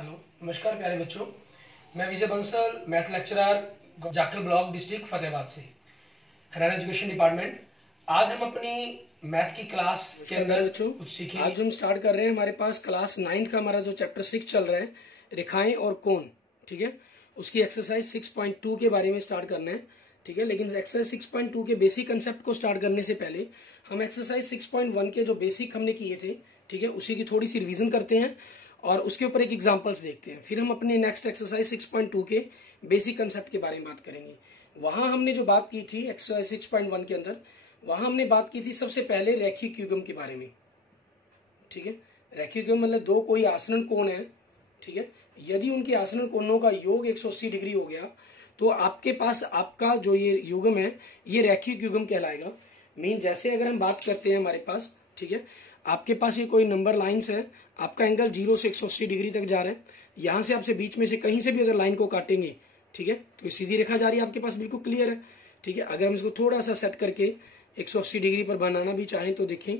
Hello, नमस्कार प्यारे बच्चों। मैं Vijay Bansal, math lecturer, Jakhal block, district Fatehabad से, हरियाणा एजुकेशन डिपार्टमेंट। आज हम अपनी मैथ की क्लास के अंदर बच्चों कुछ सीखेंगे। आज हम स्टार्ट कर रहे हैं। हमारे पास क्लास 9th का हमारा जो चैप्टर 6 चल रहा है, रेखाएं और कोण। ठीक है, उसकी एक्सरसाइज 6.2 के बारे में स्टार्ट करना है। ठीक है, लेकिन एक्सरसाइज 6.2 के बेसिक कंसेप्ट को स्टार्ट करने से पहले हम एक्सरसाइज 6.1 के जो बेसिक हमने किए थे, ठीक है, उसी की थोड़ी सी रिवीजन करते हैं और उसके ऊपर एक एग्जांपल्स देखते हैं। फिर हम अपने नेक्स्ट एक्सरसाइज 6.2 के बेसिक कंसेप्ट के बारे में बात करेंगे। वहां हमने जो बात की थी एक्सरसाइज 6.1 के अंदर, वहां हमने बात की थी सबसे पहले रैखिक युग्म के बारे में। ठीक है, रैखिक युग्म मतलब दो कोई आसन्न कोण है। ठीक है, यदि उनके आसन्न कोणों का योग 180 डिग्री हो गया तो आपके पास आपका जो ये युग्म है ये रैखिक युग्म कहलाएगा। मीन जैसे अगर हम बात करते हैं हमारे पास, ठीक है, आपके पास ये कोई नंबर लाइंस है, आपका एंगल 0 से 180 डिग्री तक जा रहा है। यहां से आपसे बीच में से कहीं से भी अगर लाइन को काटेंगे, ठीक है, तो ये सीधी रेखा जा रही है, आपके पास बिल्कुल क्लियर है। ठीक है, अगर हम इसको थोड़ा सा सेट करके 180 डिग्री पर बनाना भी चाहें तो देखें,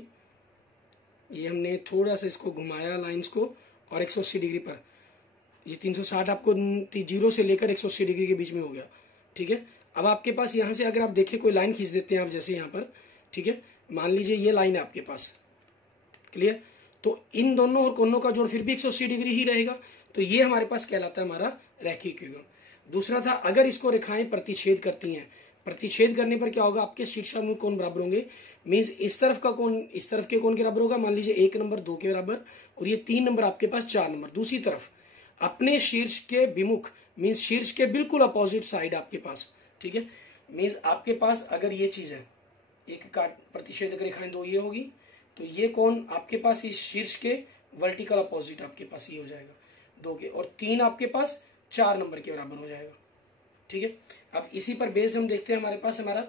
ये हमने थोड़ा सा इसको घुमाया लाइंस को और 180 डिग्री पर, ये 360 आपको 0 से लेकर 180 डिग्री के बीच में हो गया। ठीक है, अब आपके पास यहां से अगर आप देखें कोई लाइन खींच देते हैं आप, जैसे यहां पर, ठीक है, मान लीजिए ये लाइन है आपके पास, क्लियर, तो इन दोनों और कोनों का जोड़ फिर भी 180 डिग्री ही रहेगा। तो ये हमारे पास कहलाता है हमारा रैखिक युग्म। दूसरा था अगर इसको रेखाएं प्रतिच्छेद करती हैं, प्रतिच्छेद करने पर क्या होगा, आपके शीर्षाभिमुख कोण बराबर होंगे। मींस इस तरफ का कोण इस तरफ के कोण के बराबर होगा, मान लीजिए 1 नंबर 2 के बराबर, और ये 3 नंबर आपके पास 4 नंबर। दूसरी तरफ अपने शीर्ष के विमुख, मीन्स शीर्ष के बिल्कुल अपोजिट साइड आपके पास, ठीक है, मीन्स आपके पास अगर ये चीज है, एक काट प्रतिच्छेदक रेखाएं दो ये होगी, तो ये कोण आपके पास इस शीर्ष के वर्टिकल अपोजिट आपके पास ये हो जाएगा 2 के, और 3 आपके पास 4 नंबर के बराबर हो जाएगा। ठीक है, अब इसी पर बेस्ड हम देखते हैं हमारे पास हमारा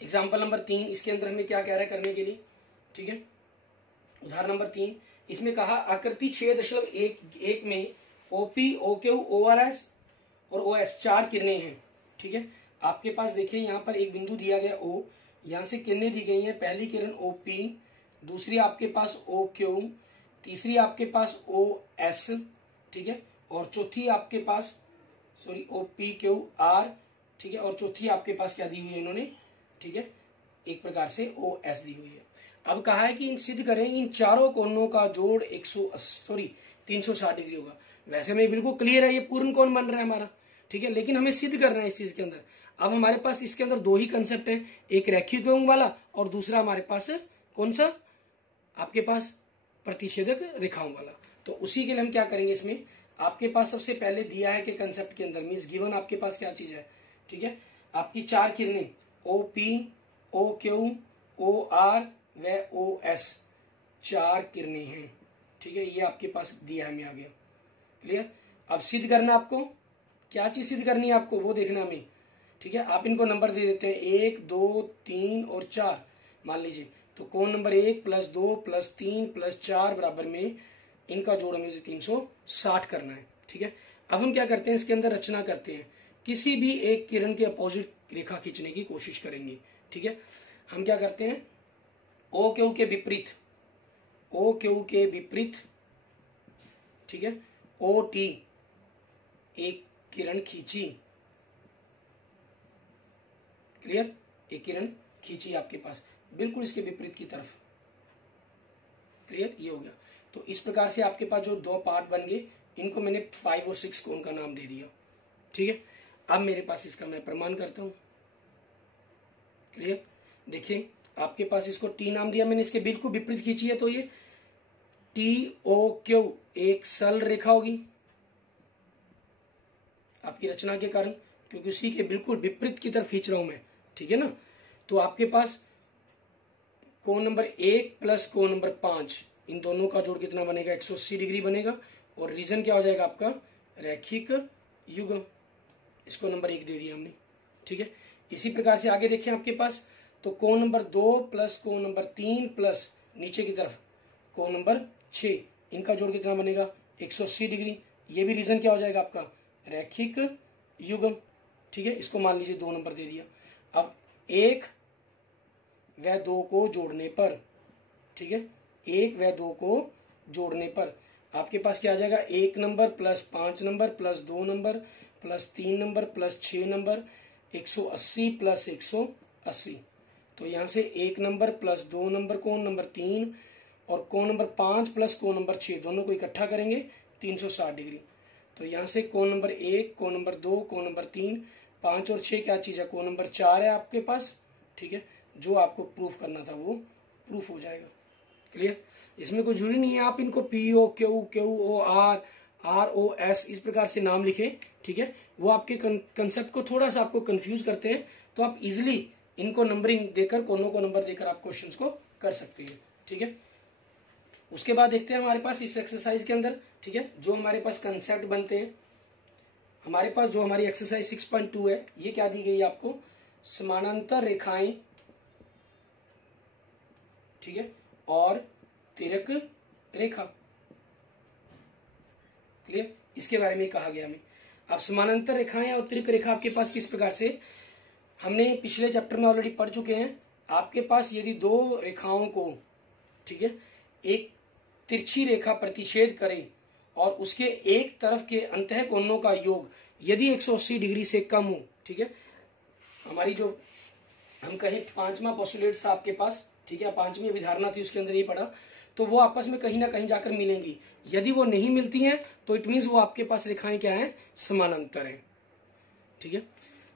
एग्जाम्पल नंबर 3, इसके अंदर हमें क्या कह रहा है करने के लिए। ठीक है, उदाहरण नंबर 3, इसमें कहा आकृति 6.1 में ओपी, ओक्यू, ओआरएस और ओएस 4 किरणें हैं। ठीक है, आपके पास देखिए यहाँ पर एक बिंदु दिया गया O, यहां से किरणें दी गई हैं। पहली किरण OP, दूसरी आपके पास OQ, तीसरी आपके पास OS, ठीक है, और चौथी आपके पास OPQR, ठीक है, और चौथी आपके पास क्या दी हुई है इन्होंने, ठीक है, एक प्रकार से OS दी हुई है। अब कहा है कि सिद्ध करें इन चारों कोणों का जोड़ 360 डिग्री होगा। वैसे में बिल्कुल क्लियर है, ये पूर्ण कोण बन रहा है हमारा। ठीक है, लेकिन हमें सिद्ध करना है इस चीज के अंदर। अब हमारे पास इसके अंदर दो ही कंसेप्ट हैं, एक रैखिक युग्म वाला और दूसरा हमारे पास कौन सा, आपके पास प्रतिच्छेदक रेखाओं वाला। तो उसी के लिए हम क्या करेंगे, इसमें आपके पास सबसे पहले दिया है कि कंसेप्ट के अंदर मींस गिवन आपके पास क्या चीज है। ठीक है, आपकी 4 किरणें OP, OQ, OR व OS 4 किरणें हैं। ठीक है, ये आपके पास दिया है, हमें आ गया क्लियर। अब सिद्ध करना आपको, क्या चीज सिद्ध करनी है आपको वो देखना हमें। ठीक है, आप इनको नंबर दे देते हैं 1, 2, 3 और 4 मान लीजिए। तो कोण नंबर 1 + 2 + 3 + 4 बराबर में इनका जोड़ हमें 360 करना है। ठीक है, अब हम क्या करते हैं, इसके अंदर रचना करते हैं, किसी भी एक किरण के अपोजिट रेखा खींचने की कोशिश करेंगे। ठीक है, हम क्या करते हैं, OQ के विपरीत, OQ के विपरीत, ठीक है, OT एक किरण खींची, क्लियर, एक किरण खींची आपके पास बिल्कुल इसके विपरीत की तरफ, क्लियर, ये हो गया। तो इस प्रकार से आपके पास जो दो पार्ट बन गए, इनको मैंने 5 और 6 कोण का नाम दे दिया। ठीक है, अब मेरे पास इसका मैं प्रमाण करता हूं, क्लियर। देखिए आपके पास इसको T नाम दिया मैंने, इसके बिल्कुल विपरीत खींची है, तो ये TOQ एक सरल रेखा होगी आपकी रचना के कारण, क्योंकि उसी के बिल्कुल विपरीत की तरफ खींच रहा हूं मैं। ठीक है ना, तो आपके पास कोण नंबर 1 + कोण नंबर 5, इन दोनों का जोड़ कितना बनेगा, 180 डिग्री बनेगा, और रीजन क्या हो जाएगा आपका, रैखिक युग्म। इसको नंबर 1 दे दिया हमने। ठीक है, इसी प्रकार से आगे देखें आपके पास, तो कोण नंबर 2 + कोण नंबर 3 प्लस नीचे की तरफ कोण नंबर 6, इनका जोड़ कितना बनेगा, 180 डिग्री। ये भी रीजन क्या हो जाएगा आपका, रैखिक युग्म। ठीक है, इसको मान लीजिए 2 नंबर दे दिया। अब 1 व 2 को जोड़ने पर, ठीक है, 1 व 2 को जोड़ने पर आपके पास क्या आ जाएगा, 1 number plus 5 number plus 2 number plus 3 number plus 6 number, 180 plus 180। तो यहाँ से 1 नंबर प्लस 2 नंबर कोण नंबर 3 और कोण नंबर 5 प्लस कोण नंबर 6 दोनों को इकट्ठा करेंगे 360 डिग्री। तो यहाँ से कोण नंबर 1, कोण नंबर 2, कोण नंबर 3, 5 और 6 क्या चीज़ है, कोण नंबर 4 है आपके पास। ठीक है, जो आपको प्रूफ करना था वो प्रूफ हो जाएगा। क्लियर, इसमें कोई जरूरी नहीं है आप इनको PO QO ROS इस प्रकार से नाम लिखें। ठीक है, वो आपके कंसेप्ट को थोड़ा सा आपको कंफ्यूज करते हैं, तो आप इजिली इनको नंबरिंग देकर, कोनों को नंबर देकर आप क्वेश्चंस को कर सकते हैं। ठीक है, उसके बाद देखते हैं हमारे पास इस एक्सरसाइज के अंदर, ठीक है, जो हमारे पास कंसेप्ट बनते हैं। हमारे पास जो हमारी एक्सरसाइज 6.2 है, ये क्या दी गई है आपको, समानांतर रेखाएं, ठीक है, और तिर्क रेखा। क्लियर, इसके बारे में कहा गया हमें। अब समानांतर रेखाएं और तिर्क रेखा आपके पास किस प्रकार से, हमने पिछले चैप्टर में ऑलरेडी पढ़ चुके हैं। आपके पास यदि दो रेखाओं को, ठीक है, एक तिरछी रेखा प्रतिच्छेद करे और उसके एक तरफ के अंतः कोणों का योग यदि 180 डिग्री से कम हो, ठीक है, हमारी जो हम कहें पांचवा पोस्टुलेट था आपके पास, ठीक है, पांचवी अभिधारणा थी, उसके अंदर ये पढ़ा, तो वो आपस में कहीं ना कहीं जाकर मिलेंगी। यदि वो नहीं मिलती हैं तो इट मीन्स वो आपके पास रेखाएं क्या है, समानांतर है। ठीक है,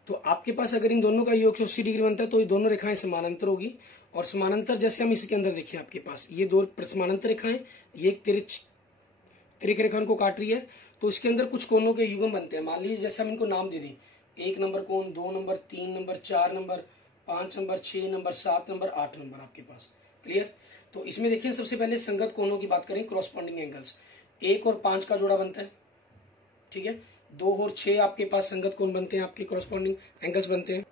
तो आपके पास अगर इन दोनों का योग 180 डिग्री बनता है तो ये दोनों रेखाएं समानांतर होगी। और समानांतर जैसे हम इसके अंदर देखिए, आपके पास ये दो समानांतर रेखाएं, ये एक तिर्क रेखा को काट रही है, तो इसके अंदर कुछ कोणों के युग्म बनते हैं। मान लीजिए जैसे हम इनको नाम दे दें, 1 नंबर कोण, 2 number, 3 number, 4 number, 5 number, 6 number, 7 number, 8 number आपके पास। क्लियर, तो इसमें देखिए सबसे पहले संगत कोणों की बात करें, करॉस्पॉन्डिंग एंगल्स। 1 और 5 का जोड़ा बनता है, ठीक है, 2 और 6 आपके पास संगत कोण बनते हैं, आपके करॉस्पॉन्डिंग एंगल्स बनते हैं।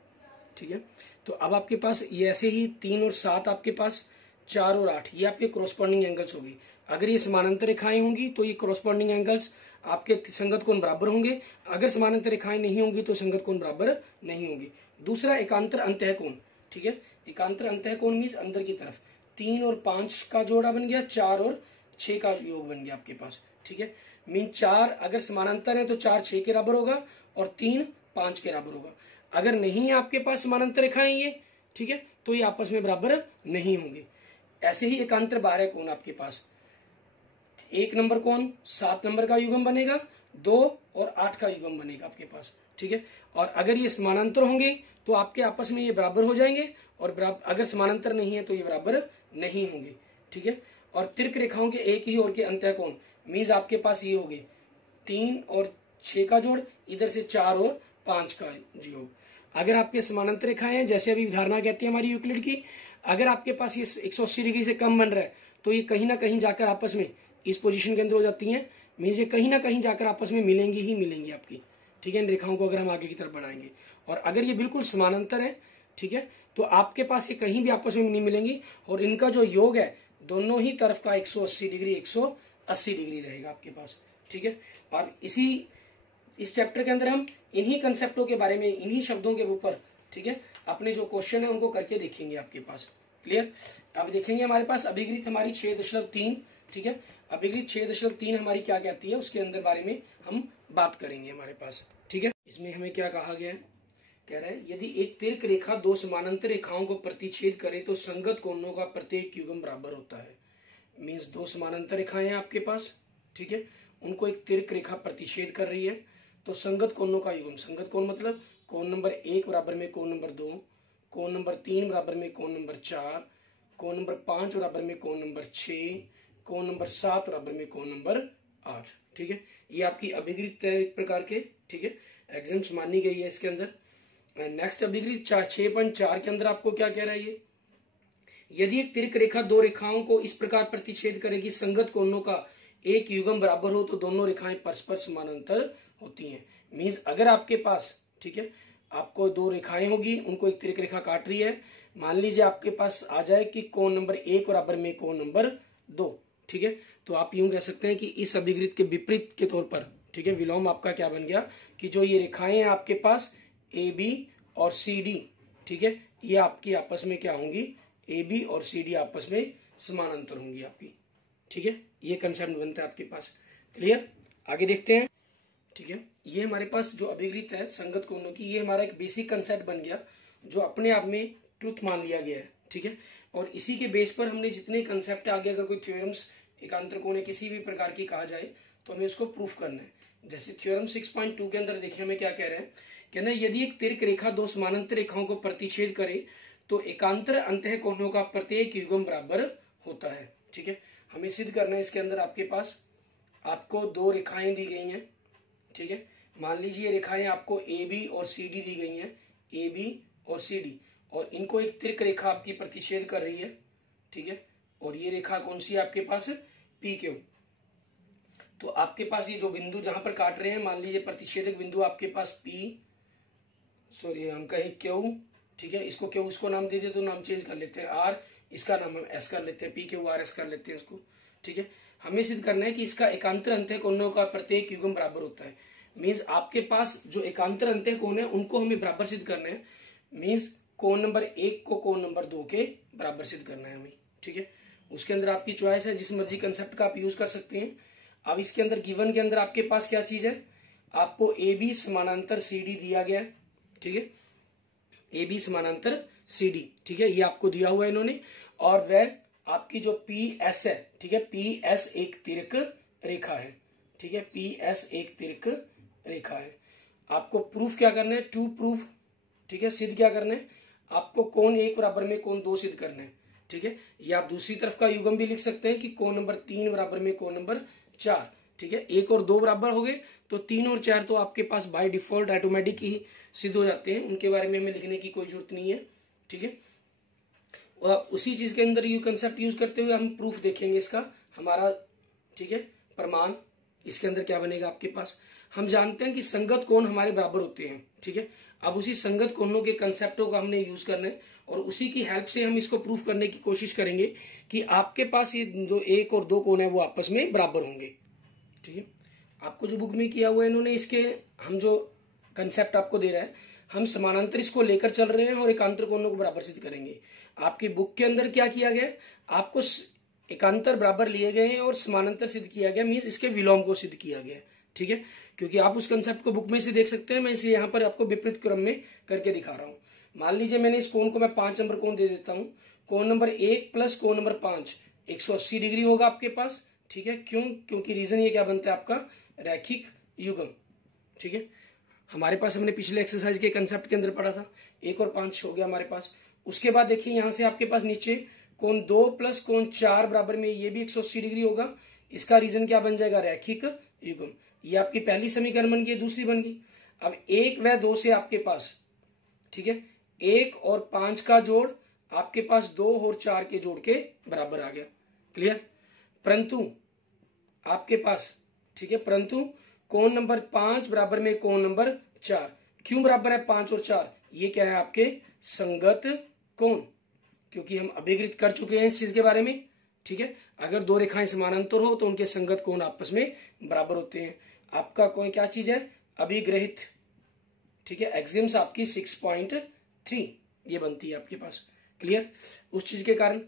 ठीक है, तो अब आपके पास ये ऐसे ही 3 और 7 आपके पास, 4 और 8 ये आपके करॉस्पॉन्डिंग एंगल्स होगी। अगर ये समानांतर रेखाएं होंगी तो ये करॉस्पॉन्डिंग एंगल्स आपके संगत कोण बराबर होंगे। अगर समानांतर रेखाएं नहीं होंगी तो संगत कोण बराबर नहीं होंगे। दूसरा एकांतर अंतः कोण, ठीक है, एकांतर अंतः कोण मीन्स अंदर की तरफ। 3 और 5 का जोड़ा बन गया, 4 और 6 का योग बन गया आपके पास। ठीक है, मीन 4 अगर समानांतर है तो 4 6 के बराबर होगा और 3 5 के बराबर होगा। अगर नहीं है आपके पास समानांतर रेखाएं ये, ठीक है, तो ये आपस में बराबर नहीं होंगे। ऐसे ही एकांतर बाह्य कोण आपके पास, 1 नंबर कोण 7 नंबर का युग्म बनेगा, 2 और 8 का युग्म बनेगा आपके पास। ठीक है, और अगर ये समानांतर होंगे तो आपके आपस में ये बराबर हो जाएंगे, और अगर समानांतर नहीं है तो ये बराबर नहीं होंगे। ठीक है, और तिर्क रेखाओं के एक ही ओर के अंतः कोण मीन्स आपके पास ये होंगे 3 और 6 का जोड़, इधर से 4 और 5 का योग। अगर आपके समानांतर रेखाएं हैं, जैसे अभी धारणा कहती है हमारी यूक्लिड की, अगर आपके पास ये 180 डिग्री से कम बन रहा है तो ये कहीं ना कहीं जाकर आपस में इस पोजीशन के अंदर हो जाती हैं, मीन्स ये कहीं ना कहीं जाकर आपस में मिलेंगी ही मिलेंगी आपकी। ठीक है, इन रेखाओं को अगर हम आगे की तरफ बढ़ाएंगे, और अगर ये बिल्कुल समानांतर है, ठीक है, तो आपके पास ये कहीं भी आपस में नहीं मिलेंगी, और इनका जो योग है दोनों ही तरफ का 180 डिग्री 180 डिग्री रहेगा आपके पास। ठीक है, और इस चैप्टर के अंदर हम इन्हीं कंसेप्टों के बारे में, इन्हीं शब्दों के ऊपर, ठीक है, अपने जो क्वेश्चन है उनको करके देखेंगे आपके पास। क्लियर, अब देखेंगे हमारे पास अभिगृत हमारी 6.3, ठीक है, अभिगृत 6.3 हमारी क्या कहती है उसके अंदर बारे में हम बात करेंगे हमारे पास। ठीक है, इसमें हमें क्या कहा गया है, कह रहा है यदि एक तिर्क रेखा दो समानांतर रेखाओं को प्रतिच्छेद करे तो संगत कोणों का प्रत्येक युग्म बराबर होता है। मीन्स दो समानांतर रेखाएं हैं आपके पास, ठीक है, उनको एक तिर्क रेखा प्रतिच्छेद कर रही है, तो संगत कोणों का युग्म, संगत कोण मतलब कोण नंबर 1 बराबर में कोण नंबर 2, कोण नंबर 3 बराबर में कोण नंबर 4, कोण नंबर 5 बराबर में कोण नंबर 6, कोण नंबर 7 बराबर में कोण नंबर 8। ठीक है, ये आपकी अभिगृत है एक प्रकार के। ठीक है, एग्जाम्स मानी गई है इसके अंदर। नेक्स्ट अभिगृत 6.4 के अंदर आपको क्या कह रहा है, ये यदि एक तिर्क रेखा दो रेखाओं को इस प्रकार प्रतिच्छेद करेगी, संगत कोणों का एक युग्म बराबर हो तो दोनों रेखाएं परस्पर समानांतर होती हैं। मीन्स अगर आपके पास, ठीक है, आपको दो रेखाएं होगी, उनको एक तिर्क रेखा काट रही है, मान लीजिए आपके पास आ जाए कि कोण नंबर 1 बराबर में कोण नंबर 2, ठीक है, तो आप यूं कह सकते हैं कि इस अभिगृत के विपरीत के तौर पर, ठीक है, विलोम आपका क्या बन गया कि जो ये रेखाएं हैं आपके पास AB और CD, ठीक है, ये आपकी आपस में क्या होंगी, AB और CD आपस में समानांतर होंगी आपकी। ठीक है, ये कंसेप्ट बनता है आपके पास। क्लियर, आगे देखते हैं। ठीक है, ये हमारे पास जो अभिवृत्त है संगत कोणों की, ये हमारा एक बेसिक कंसेप्ट बन गया जो अपने आप में ट्रुथ मान लिया गया है। ठीक है, और इसी के बेस पर हमने जितने कंसेप्ट आगे अगर कोई थ्योरम्स एकांतर कोण किसी भी प्रकार की कहा जाए तो हमें उसको प्रूफ करना है। जैसे थ्योरम 6.2 के अंदर देखिए हमें क्या कह रहे हैं, कहना यदि एक तिर्क रेखा दो समानांतर रेखाओं को प्रतिच्छेद करे तो एकांतर अंतः कोणों का प्रत्येक युग्म बराबर होता है। ठीक है, हमें सिद्ध करना है। इसके अंदर आपके पास आपको दो रेखाएं दी गई हैं। ठीक है, मान लीजिए रेखाएं आपको ए बी और सी डी दी गई हैं, ए बी और सी डी, और इनको एक तिर्क रेखा आपकी प्रतिच्छेद कर रही है। ठीक है, और ये रेखा कौन सी है आपके पास, पी क्यू। तो आपके पास ये जो बिंदु जहां पर काट रहे हैं, मान लीजिए प्रतिच्छेदक बिंदु आपके पास पी, सॉरी हम कहें क्यू। ठीक है, इसको क्यू उसको नाम दे दे तो नाम चेंज कर लेते हैं, आर इसका नाम हम एस कर लेते हैं, पी क्यू आर एस कर लेते हैं इसको। ठीक है, हमें सिद्ध करना है कि इसका एकांतर अंतः कोणों का प्रत्येक युग्म बराबर होता है। मीन्स आपके पास जो एकांतर अंतः कोण है उनको हमें बराबर सिद्ध करना है। मीन्स कोण नंबर 1 को कोण नंबर 2 के बराबर सिद्ध करना है हमें। ठीक है, उसके अंदर आपकी चॉइस है, जिस मर्जी कंसेप्ट का आप यूज कर सकते हैं। अब इसके अंदर गिवन के अंदर आपके पास क्या चीज है, आपको ए बी समानांतर सी डी दिया गया है। ठीक है, ए बी समानांतर सी डी, ठीक है, ये आपको दिया हुआ है इन्होंने। और वह आपकी जो पी एस है, ठीक है, पी एस एक तिर्क रेखा है। ठीक है, पी एस एक तिर्क रेखा है। आपको प्रूफ क्या करना है, टू प्रूफ। ठीक है, सिद्ध क्या करना है, आपको कोण 1 बराबर में कोण 2 सिद्ध करना है। ठीक है, ये आप दूसरी तरफ का युग्म भी लिख सकते हैं कि कोण नंबर 3 बराबर में कोण नंबर 4। ठीक है, 1 और 2 बराबर हो गए तो 3 और 4 तो आपके पास बाय डिफॉल्ट ऑटोमेटिक ही सिद्ध हो जाते हैं, उनके बारे में हमें लिखने की कोई जरूरत नहीं है। ठीक है, और उसी चीज के अंदर यू कंसेप्ट यूज करते हुए हम प्रूफ देखेंगे इसका हमारा। ठीक है, प्रमाण इसके अंदर क्या बनेगा आपके पास, हम जानते हैं कि संगत कोण हमारे बराबर होते हैं। ठीक है, अब उसी संगत कोणों के कंसेप्टों का हमने यूज करना है और उसी की हेल्प से हम इसको प्रूफ करने की कोशिश करेंगे कि आपके पास ये जो 1 और 2 कोण है वो आपस में बराबर होंगे। ठीक है, आपको जो बुक में किया हुआ है इन्होंने, इसके हम जो कंसेप्ट आपको दे रहा है, हम समानांतर इसको लेकर चल रहे हैं और एकांतर कोणों को बराबर सिद्ध करेंगे। आपकी बुक के अंदर क्या किया गया, आपको एकांतर बराबर लिए गए हैं और समानांतर सिद्ध किया गया, मीन्स इसके विलोम को सिद्ध किया गया। ठीक है, क्योंकि आप उस कंसेप्ट को बुक में से देख सकते हैं, मैं इसे यहाँ पर आपको विपरीत क्रम में करके दिखा रहा हूँ। मान लीजिए मैंने इस कोण को मैं 5 नंबर कोण दे देता हूँ, कोण नंबर 1 प्लस कोण नंबर 5 180 डिग्री होगा आपके पास। ठीक है, क्यों, क्योंकि रीजन ये क्या बनता है आपका रैखिक युग्म। ठीक है, हमारे पास हमने पिछले एक्सरसाइज के कंसेप्ट के अंदर पढ़ा था, 1 और 5 हो गया हमारे पास। उसके बाद देखिए यहाँ से आपके पास नीचे कोण 2 प्लस कोण 4 बराबर में ये भी 180 डिग्री होगा। इसका रीजन क्या बन जाएगा, रैखिक युग्म। ये आपकी पहली समीकरण बन गई, दूसरी बन गई। अब 1 व 2 से आपके पास, ठीक है, 1 और 5 का जोड़ आपके पास 2 और 4 के जोड़ के बराबर आ गया। क्लियर, परंतु आपके पास, ठीक है, परंतु कोण नंबर 5 बराबर में कोण नंबर 4 क्यों बराबर है, 5 और 4, ये क्या है आपके संगत कोण, क्योंकि हम अभिकृत कर चुके हैं इस चीज के बारे में। ठीक है, अगर दो रेखाएं समानांतर हो तो उनके संगत कोण आपस में बराबर होते हैं। आपका कोण क्या चीज है, अभिग्रहित। ठीक है, एक्सिम्स आपकी 6.3 ये बनती है आपके पास। क्लियर, उस चीज के कारण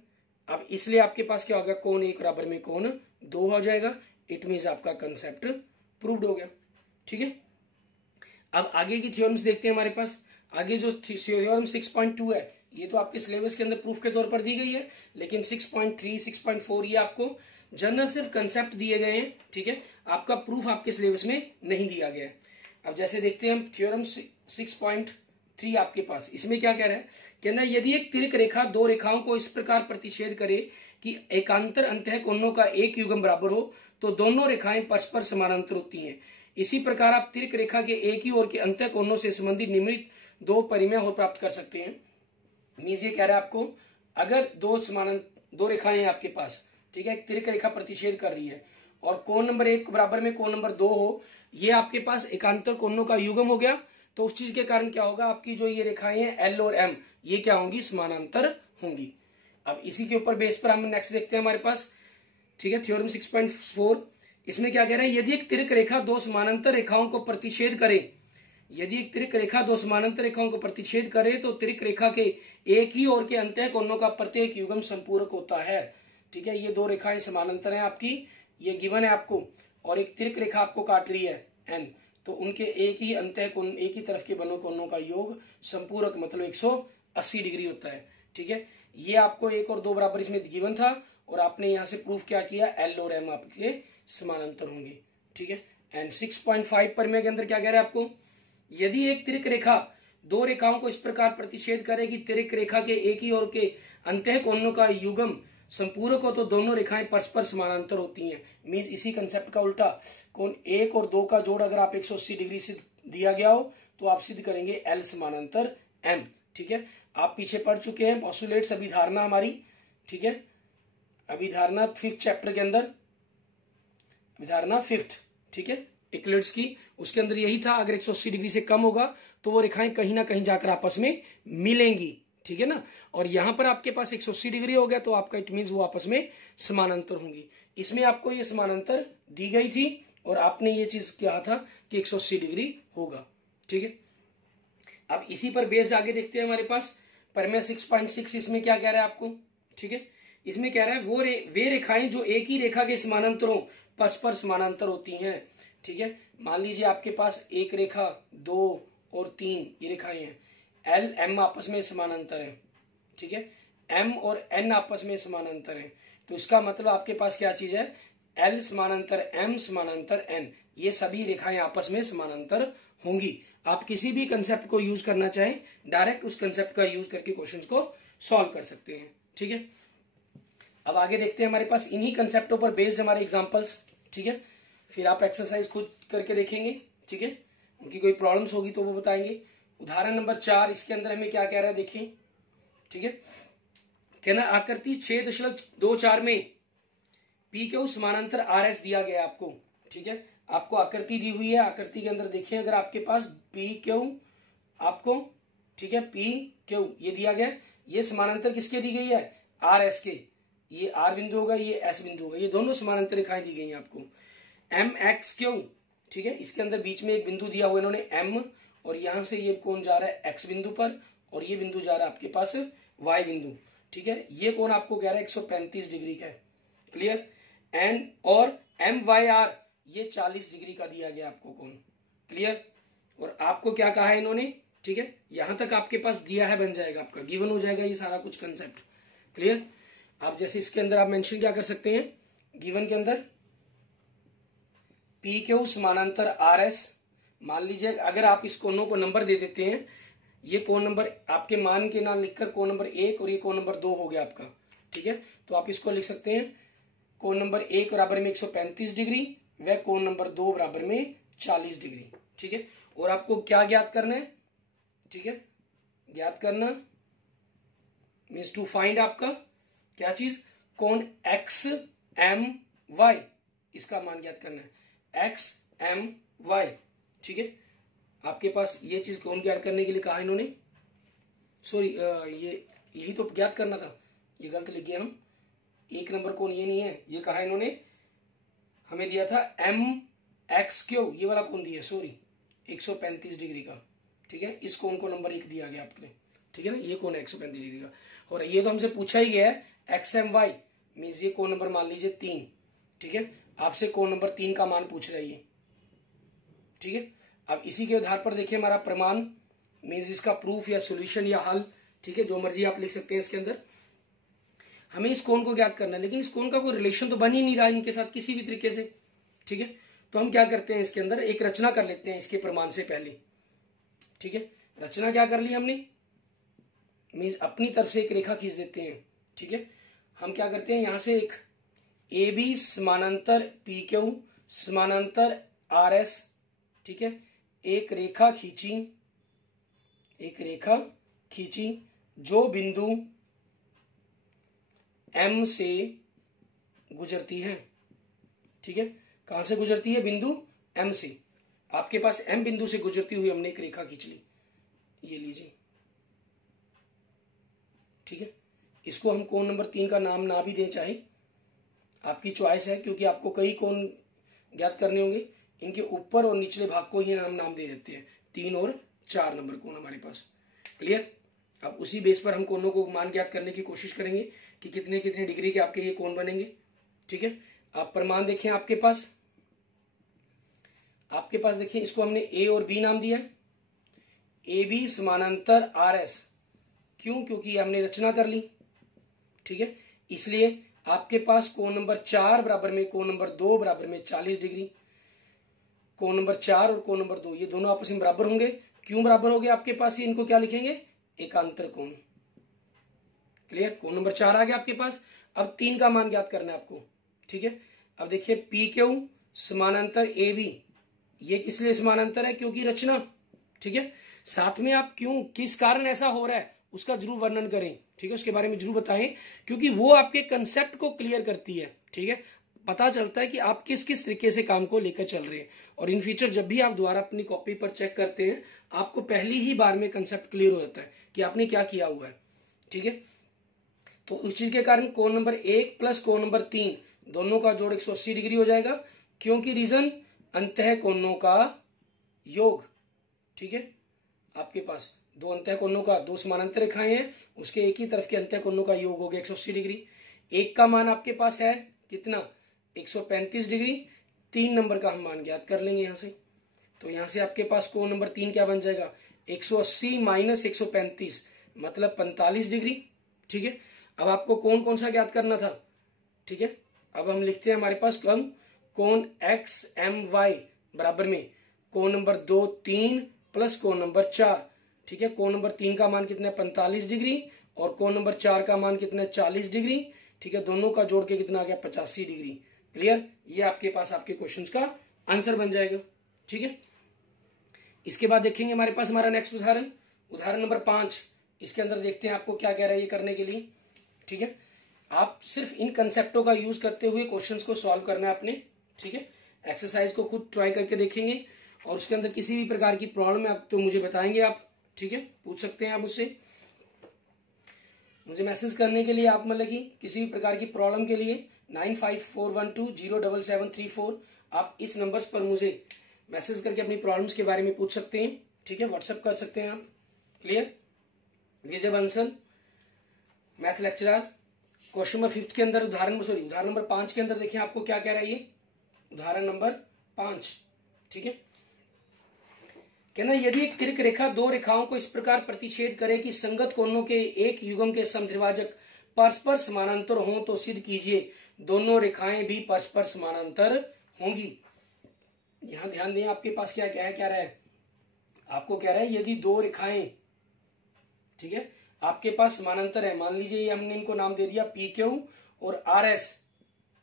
अब इसलिए आपके पास क्या होगा, कोण 1 बराबर में कोण 2 हो जाएगा। इट मीन्स आपका कंसेप्ट प्रूव्ड हो गया। ठीक है, अब आगे की थ्योरम्स देखते हैं हमारे पास। आगे जो थ्योरम 6.2 है ये तो आपके सिलेबस के अंदर प्रूफ के तौर पर दी गई है, लेकिन 6.3, 6.4 ये आपको जनरल सिर्फ कंसेप्ट दिए गए हैं। ठीक है, आपका प्रूफ आपके सिलेबस में नहीं दिया गया है। अब जैसे देखते हैं हम थ्योरम 6.3 आपके पास, इसमें क्या कह रहा है, कहना यदि एक तिर्क रेखा दो रेखाओं को इस प्रकार प्रतिच्छेद करे कि एकांतर अंतः कोणों का एक युग्म बराबर हो तो दोनों रेखाएं परस्पर समानांतर होती हैं। इसी प्रकार आप तिर्क रेखा के एक ही ओर के अंतः कोणों से संबंधित निम्नलिखित दो परिमेय हो प्राप्त कर सकते हैं। मीन्स ये कह रहा है आपको, अगर दो रेखाएं हैं आपके पास, ठीक है, एक तिर्क रेखा प्रतिच्छेद कर रही है और कोण नंबर 1 बराबर में कोण नंबर 2 हो, ये आपके पास एकांतर कोणों का युग्म हो गया, तो उस चीज के कारण क्या होगा, आपकी जो ये रेखाएं हैं एल और एम ये क्या होंगी, समानांतर होंगी। अब इसी के ऊपर बेस पर हम नेक्स्ट देखते हैं हमारे पास, ठीक है, थ्योरम 6.4। इसमें क्या कह रहे हैं, यदि एक तिर्क रेखा दो समानांतर रेखाओं को प्रतिच्छेद करे, यदि एक तिर्क रेखा दो समानांतर रेखाओं को प्रतिच्छेद करे तो तिर्क रेखा के एक ही ओर के अंतः कोणों का प्रत्येक युग्म संपूरक होता है। ठीक है, ये दो रेखाएं समानांतर हैं आपकी, ये गिवन है आपको, और एक तिरक रेखा आपको काट रही है एन, तो उनके एक ही अंतः कोण, एक ही तरफ के बने कोणों का योग संपूरक मतलब 180 डिग्री होता है। ठीक है, ये आपको 1 और 2 बराबर इसमें गिवन था, और आपने यहां से प्रूफ क्या किया, एल और एम आपके समानांतर होंगे। ठीक है, एंड 6.5 पर में के अंदर क्या कह रहा है आपको, यदि एक तिरक रेखा दो रेखाओं को इस प्रकार प्रतिच्छेद करे कि तिरक रेखा के एक ही ओर के अंतः कोणों का युग्म संपूरक हो तो दोनों रेखाएं परस्पर समानांतर होती हैं। मींस इसी कंसेप्ट का उल्टा, कोण 1 और 2 का जोड़ अगर आप 180 डिग्री से दिया गया हो तो आप सिद्ध करेंगे एल समानांतर एम। ठीक है, आप पीछे पढ़ चुके हैं पोस्टुलेट्स, अभिधारणा हमारी। ठीक है, अभिधारणा 5th चैप्टर के अंदर, अभिधारणा 5th, ठीक है, यूक्लिड्स की, उसके अंदर यही था, अगर 180 डिग्री से कम होगा तो वो रेखाएं कहीं ना कहीं जाकर आपस में मिलेंगी। ठीक है ना, और यहां पर आपके पास 180 डिग्री हो गया तो आपका इट मीन्स वो आपस में समानांतर होंगी। इसमें आपको ये समानांतर दी गई थी और आपने ये चीज किया था कि 180 डिग्री होगा। ठीक है, अब इसी पर बेस्ड आगे देखते हैं हमारे पास परमेय 6.6 इसमें क्या कह रहा है आपको। ठीक है, इसमें कह रहा है वे रेखाएं जो एक ही रेखा के समानांतरों परस्पर समानांतर होती हैं। ठीक है, मान लीजिए आपके पास एक रेखा, 2 और 3 ये रेखाएं हैं, एल एम आपस में समानांतर है। ठीक है, एम और एन आपस में समानांतर है, तो इसका मतलब आपके पास क्या चीज है, एल समानांतर एम समानांतर एन, ये सभी रेखाएं आपस में समानांतर होंगी। आप किसी भी कंसेप्ट को यूज करना चाहें, डायरेक्ट उस कंसेप्ट का यूज करके क्वेश्चंस को सॉल्व कर सकते हैं। ठीक है, अब आगे देखते हैं हमारे पास इन्हीं कंसेप्टों पर बेस्ड हमारे एग्जांपल्स। ठीक है, फिर आप एक्सरसाइज खुद करके देखेंगे। ठीक है, उनकी कोई प्रॉब्लम्स होगी तो वो बताएंगे। उदाहरण नंबर 4, इसके अंदर हमें क्या कह रहा है देखिए। ठीक है, कहना आकृति 6.24 में पी क्यू समानांतर आर एस दिया गया आपको। ठीक है, आपको आकृति दी हुई है, आकृति के अंदर देखिए, अगर आपके पास पी क्यू आपको, ठीक है, पी क्यू ये दिया गया, ये समानांतर किसके दी गई है, आर एस के, ये आर बिंदु होगा, ये एस बिंदु होगा, ये दोनों समानांतर रेखाएं दी गई हैं आपको। एम एक्स क्यू, ठीक है, इसके अंदर बीच में एक बिंदु दिया हुआ इन्होंने एम, और यहां से ये कोण जा रहा है एक्स बिंदु पर, और ये बिंदु जा रहा है आपके पास वाई बिंदु। ठीक है, ये कोण आपको कह रहा है 135 डिग्री का है। क्लियर, एंड और एम वाई आर ये 40 डिग्री का दिया गया आपको कोण। क्लियर, और आपको क्या कहा है इन्होंने, ठीक है, यहां तक आपके पास दिया है, बन जाएगा आपका, गिवन हो जाएगा ये सारा कुछ कंसेप्ट। क्लियर, आप जैसे इसके अंदर आप मेंशन क्या कर सकते हैं, गिवन के अंदर पी क्यू समानांतर आर एस, मान लीजिए अगर आप इस कोणों को नंबर दे देते हैं, ये कोण नंबर आपके मान के नाम लिखकर कोण नंबर 1 और ये कोण नंबर 2 हो गया आपका। ठीक है, तो आप इसको लिख सकते हैं कोण नंबर 1 बराबर में 135 डिग्री व कोण नंबर 2 बराबर में 40 डिग्री। ठीक है, और आपको क्या ज्ञात करना है, ठीक है, ज्ञात करना मीन्स टू फाइंड आपका क्या चीज, कोण एक्स एम वाई, इसका मान ज्ञात करना है, एक्स एम वाई। ठीक है, आपके पास ये चीज कौन ज्ञात करने के लिए कहा इन्होंने, सॉरी ये यही तो ज्ञात करना था, ये गलत लिख गए हम, 1 नंबर कोण ये नहीं है, ये कहा इन्होंने, हमें दिया था एम एक्स क्यू, ये वाला कोण दिया, सॉरी 135 डिग्री का। ठीक है, इस कोण को नंबर 1 दिया गया आपने। ठीक है ना, ये कोण है 135 डिग्री का, और ये तो हमसे पूछा ही गया है एक्स एम वाई, मीन्स ये कोण नंबर मान लीजिए 3। ठीक है, आपसे कोण नंबर 3 का मान पूछ रही है। ठीक है, अब इसी के आधार पर देखिए हमारा प्रमाण मीन्स इसका प्रूफ या सॉल्यूशन या हल, ठीक है, जो मर्जी आप लिख सकते हैं इसके अंदर। हमें इस कोण को ज्ञात करना है, लेकिन इस कोण का कोई रिलेशन तो बन ही नहीं रहा इनके साथ किसी भी तरीके से। ठीक है, तो हम क्या करते हैं, इसके अंदर एक रचना कर लेते हैं इसके प्रमाण से पहले। ठीक है, रचना क्या कर ली हमने, मीन्स अपनी तरफ से एक रेखा खींच देते हैं। ठीक है, हम क्या करते हैं, यहां से एक ए बी समानांतर पी क्यू समानांतर आर एस, ठीक है, एक रेखा खींची जो बिंदु एम से गुजरती है। ठीक है, कहां से गुजरती है, बिंदु एम से, आपके पास एम बिंदु से गुजरती हुई हमने एक रेखा खींच ली, ये लीजिए। ठीक है, इसको हम कोण नंबर 3 का नाम ना भी दें चाहे, आपकी चॉइस है, क्योंकि आपको कई कोण ज्ञात करने होंगे, इनके ऊपर और निचले भाग को ही हम नाम दे देते हैं, 3 और 4 नंबर कोण हमारे पास। क्लियर, अब उसी बेस पर हम कोनों को मान ज्ञात करने की कोशिश करेंगे कि कितने कितने डिग्री के आपके ये कोण बनेंगे। ठीक है, आप प्रमाण देखें आपके पास देखिए, इसको हमने ए और बी नाम दिया है। ए बी समानांतर आर एस, क्यों? क्योंकि हमने रचना कर ली। ठीक है, इसलिए आपके पास कोण नंबर 4 बराबर में कोण नंबर 2 बराबर में 40 डिग्री। कोण नंबर 4 और कोण नंबर 2 ये दोनों आपस में बराबर होंगे। क्यों बराबर हो गए आपके पास? ये इनको क्या लिखेंगे? एकांतर कोण। क्लियर? कोण नंबर 4 आ गया आपके पास। अब 3 का मान ज्ञात करना है आपको। ठीक है, अब देखिए पी क्यू समानांतर ए बी, ये किस लिए समानांतर है? क्योंकि रचना। ठीक है, साथ में आप क्यों, किस कारण ऐसा हो रहा है उसका जरूर वर्णन करें। ठीक है, उसके बारे में जरूर बताएं, क्योंकि वो आपके कंसेप्ट को क्लियर करती है। ठीक है, पता चलता है कि आप किस किस तरीके से काम को लेकर चल रहे हैं, और इन फ्यूचर जब भी आप दोबारा अपनी कॉपी पर चेक करते हैं आपको पहली ही बार में कंसेप्ट क्लियर हो जाता है कि आपने क्या किया हुआ है। ठीक है, तो उस चीज के कारण कोण नंबर 1 प्लस कोण नंबर 3 दोनों का जोड़ 180 डिग्री हो जाएगा, क्योंकि रीजन अंतः कोणों का योग। ठीक है, आपके पास दो अंतः कोणों का, दो समानांतर रेखाएं हैं, उसके एक ही तरफ के अंतः कोणों का योग हो गया 180 डिग्री। एक का मान आपके पास है कितना? 135 डिग्री। 3 नंबर का हम मान ज्ञात कर लेंगे यहां से। तो यहां से आपके पास कोण नंबर 3 क्या बन जाएगा? 180 माइनस 135 मतलब 45 डिग्री। ठीक है, अब आपको कोण कौन सा ज्ञात करना था? ठीक है, अब हम लिखते हैं हमारे पास हम कोण एक्स एम वाई बराबर में कोण नंबर 2 3 प्लस कोण नंबर 4। ठीक है, कोण नंबर 3 का मान कितना है? 45 डिग्री, और कोण नंबर 4 का मान कितना है? 40 डिग्री। ठीक है, दोनों का जोड़ के कितना आ गया? 85 डिग्री। क्लियर? ये आपके पास आपके क्वेश्चन का आंसर बन जाएगा। ठीक है, इसके बाद देखेंगे हमारे पास हमारा नेक्स्ट उदाहरण नंबर 5। इसके अंदर देखते हैं आपको क्या कह रहा है ये करने के लिए। ठीक है, आप सिर्फ इन कंसेप्टों का यूज करते हुए क्वेश्चंस को सॉल्व करना है आपने। ठीक है, एक्सरसाइज को खुद ट्राई करके देखेंगे, और उसके अंदर किसी भी प्रकार की प्रॉब्लम है आप तो मुझे बताएंगे आप। ठीक है, पूछ सकते हैं आप मुझसे, मुझे मैसेज करने के लिए आप मतलब कि किसी भी प्रकार की प्रॉब्लम के लिए 9541207734 आप इस नंबर्स पर मुझे मैसेज करके अपनी प्रॉब्लम्स के बारे में पूछ सकते हैं। ठीक है, व्हाट्सएप कर सकते हैं आप। Clear? Vijay Bansal, math lecturer. Question number 5 के अंदर उदाहरण नंबर 5 के अंदर देखिए आपको क्या कह रहा है ये उदाहरण नंबर 5। ठीक है, कहना यदि एक तिरक रेखा दो रेखाओं को इस प्रकार प्रतिच्छेद करे कि संगत कोणों के एक युग्म के समद्विभाजक परस्पर समानांतर हों तो सिद्ध कीजिए दोनों रेखाएं भी परस्पर समानांतर होंगी। यहां ध्यान दें, आपके पास क्या क्या कह रहा है? आपको कह रहा है यदि दो रेखाएं, ठीक है, आपके पास समानांतर है, मान लीजिए ये हमने इनको नाम दे दिया पी क्यू और आर एस।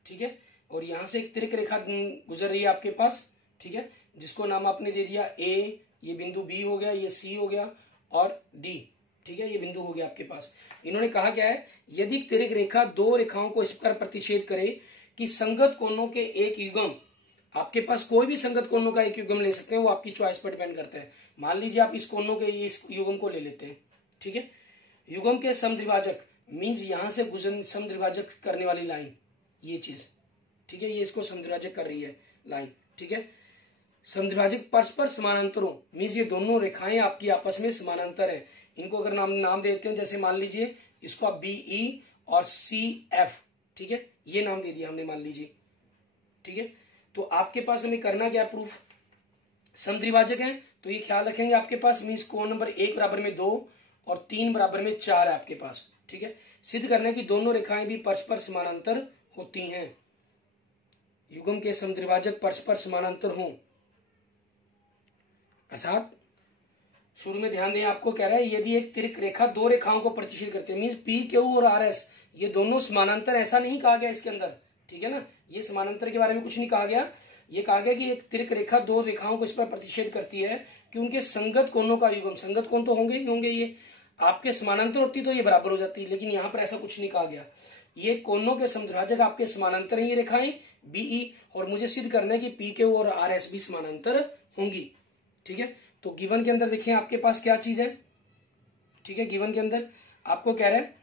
ठीक है, और यहां से एक तिरक रेखा गुजर रही है आपके पास। ठीक है, जिसको नाम आपने दे दिया ए, ये बिंदु बी हो गया, ये सी हो गया, और डी। ठीक है, ये बिंदु हो गया आपके पास। इन्होंने कहा क्या है? यदि तिरक रेखा दो रेखाओं को इस प्रकार प्रतिच्छेद करे कि संगत कोणों के एक युग्म, आपके पास कोई भी संगत कोणों का एक युग्म ले सकते हैं, वो आपकी चॉइस पर डिपेंड करता है। मान लीजिए आप इस कोणों के इस युग्म को ले लेते हैं। ठीक है, युग्म के समद्विभाजक मींस यहां से गुजर समद्विभाजक करने वाली लाइन, ये चीज। ठीक है, ये इसको समद्विभाजक कर रही है लाइन। ठीक है, समद्विभाजक परस्पर समानांतरों मींस ये दोनों रेखाएं आपकी आपस में समानांतर है। इनको अगर नाम देते हैं, जैसे मान लीजिए इसको आप बीई और सी एफ, ठीक है, ये नाम दे दिया हमने, मान लीजिए। ठीक है, तो आपके पास हमें करना क्या? प्रूफ समद्विभाजक है, तो ये ख्याल रखेंगे आपके पास मींस कोण नंबर 1 बराबर में 2 और 3 बराबर में 4 है आपके पास। ठीक है, सिद्ध करने की दोनों रेखाएं भी परस्पर समानांतर होती हैं, युग्म के समद्विभाजक परस्पर समानांतर हों, अर्थात शुरू में ध्यान दें, आपको कह रहा है यदि एक तिरक रेखा दो रेखाओं को प्रतिच्छेद करते हैं, मींस पी क्यू और आर एस ये दोनों समानांतर, ऐसा नहीं कहा गया इसके अंदर। ठीक है ना, ये समानांतर के बारे में कुछ नहीं कहा गया। ये कहा गया कि एक तिरक रेखा दो रेखाओं को इस पर प्रतिच्छेद करती है कि उनके संगत कोणों का युग्म, संगत कोण तो होंगे ही होंगे, ये आपके समानांतर होती तो ये बराबर हो जाती, लेकिन यहां पर ऐसा कुछ नहीं कहा गया। ये कोणों के समद्विभाजक आपके समानांतर है, ये रेखाएं बीई, और मुझे सिद्ध करना है कि पी क्यू और आर एस भी समानांतर होंगी। ठीक है, तो गिवन के अंदर देखिए आपके पास क्या चीज है। ठीक है, गिवन के अंदर आपको कह रहा है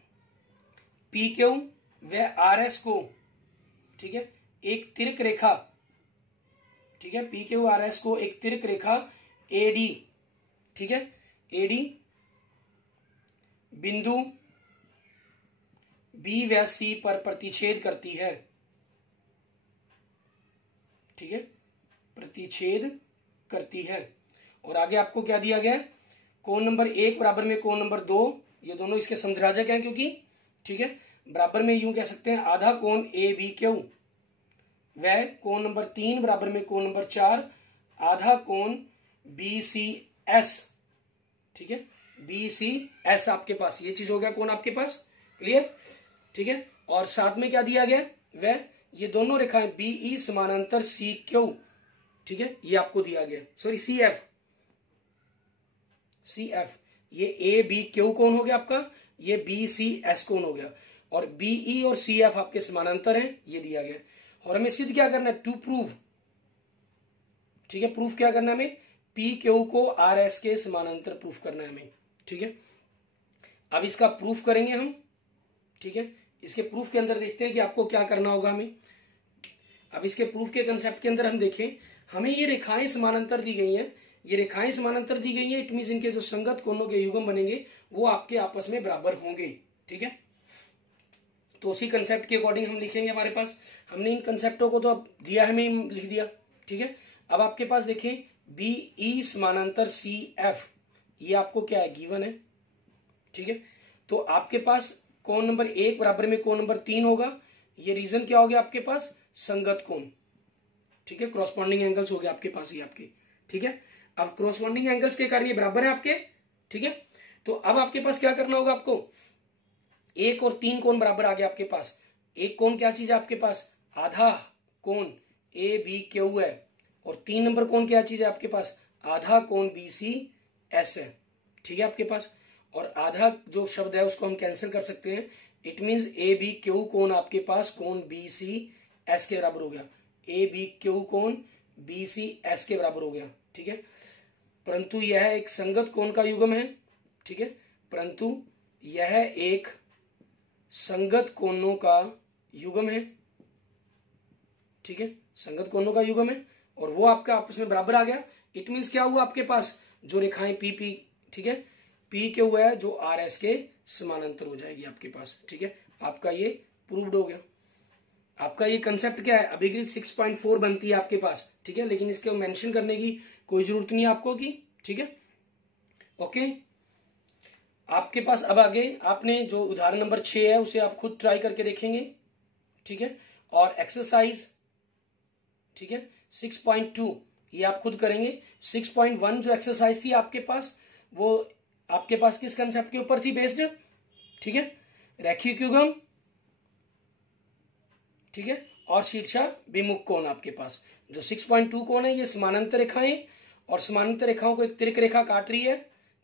पी क्यू व आर एस को, ठीक है, एक तिरक रेखा, ठीक है, पी क्यू आर एस को एक तिरक रेखा एडी, ठीक है, एडी बिंदु बी व सी पर प्रतिच्छेद करती है, ठीक है, प्रतिच्छेद करती है। और आगे आपको क्या दिया गया है, कोण नंबर 1 बराबर में कोण नंबर 2, ये दोनों इसके समद्विभाजक हैं क्योंकि, ठीक है, बराबर में यूं कह सकते हैं आधा कोण ए बी क्यू, वह कोण नंबर 3 बराबर में कोण नंबर 4 आधा कोण बी सी एस, ठीक है, बी सी एस आपके पास ये चीज हो गया कोण आपके पास, क्लियर, ठीक है। और साथ में क्या दिया गया, वह ये दोनों रेखाएं बी ई समानांतर सी क्यू, ठीक है, ये आपको दिया गया, sorry C F, C F, ये ए बी क्यू कोण हो गया आपका, ये बी सी एस कोण हो गया, और बी ई और सी एफ आपके समानांतर हैं, ये दिया गया। और हमें सिद्ध क्या करना है, टू प्रूव, ठीक है, प्रूफ क्या करना है हमें, पी क्यू को आर एस के समानांतर प्रूफ करना है हमें, ठीक है। अब इसका प्रूफ करेंगे हम, ठीक है, इसके प्रूफ के अंदर देखते हैं कि आपको क्या करना होगा हमें। अब इसके प्रूफ के कंसेप्ट के अंदर हम देखें, हमें ये रेखाएं समानांतर दी गई हैं, ये रेखाएं समानांतर दी गई हैं, इट मींस इनके जो संगत कोणों के युग्म बनेंगे वो आपके आपस में बराबर होंगे, ठीक है। तो उसी कंसेप्ट के अकॉर्डिंग हम लिखेंगे, हमारे पास हमने इन कंसेप्टों को तो अब दिया हमें लिख दिया, ठीक है। अब आपके पास देखें बी ई समानांतर सी एफ, ये आपको क्या है, गिवन है, ठीक है। तो आपके पास कोण नंबर 1 बराबर में कोण नंबर 3 होगा, ये रीजन क्या हो गया आपके पास, संगत कोण, ठीक है, क्रॉसपॉन्डिंग एंगल्स हो गए आपके पास ये आपके, ठीक है। अब क्रॉसपॉन्डिंग एंगल्स के कारण ये बराबर है आपके, ठीक है। तो अब आपके पास क्या करना होगा आपको, 1 और 3 कोण बराबर आ गया आपके पास, एक कोण क्या चीज है आपके पास, आधा कोण ए बी क्यू है, और 3 नंबर कोण क्या चीज है आपके पास, आधा कोण बी सी एस है, ठीक है आपके पास। और आधा जो शब्द है उसको हम कैंसिल कर सकते हैं, it means A B Q कोण आपके पास कोण बी सी एस के बराबर हो गया, ए बी क्यू कोण बी सी एस के बराबर हो गया, ठीक है। परंतु यह एक संगत कोण का युग्म है, ठीक है, परंतु यह एक संगत कोणों का युग्म है, ठीक है, संगत कोणों का युग्म है, और वो आपका आपस में बराबर आ गया। इट मींस क्या हुआ आपके पास, जो रेखाएं पी पी, ठीक है, पी के हुआ है जो आर एस के समानांतर हो जाएगी आपके पास, ठीक है। आपका ये प्रूव्ड हो गया। आपका ये कंसेप्ट क्या है, अभिकृत 6.4 बनती है आपके पास, ठीक है, लेकिन इसके मेंशन करने की कोई जरूरत नहीं है आपको की, ठीक है, ओके। आपके पास अब आगे आपने जो उदाहरण नंबर 6 है उसे आप खुद ट्राई करके देखेंगे, ठीक है। और एक्सरसाइज, ठीक है, 6.2 ये आप खुद करेंगे। 6.1 जो एक्सरसाइज थी आपके पास, वो आपके पास किस कंसेप्ट के ऊपर थी बेस्ड, ठीक है, रैखिक युग्म, ठीक है, और शीर्षा विमुख कोण आपके पास। जो 6.2 कोण है ये समानांतर रेखाएं, और समानांतर रेखाओं को एक तिरक रेखा काट रही है,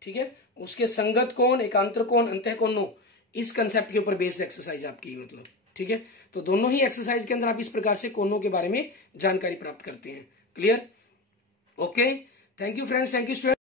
ठीक है, उसके संगत कोण, एकांतर कोण, अंतः कोणों, इस कंसेप्ट के ऊपर बेस्ड एक्सरसाइज आपकी, मतलब, ठीक है। तो दोनों ही एक्सरसाइज के अंदर आप इस प्रकार से कोणों के बारे में जानकारी प्राप्त करते हैं, clear, okay. Thank you friends, thank you student.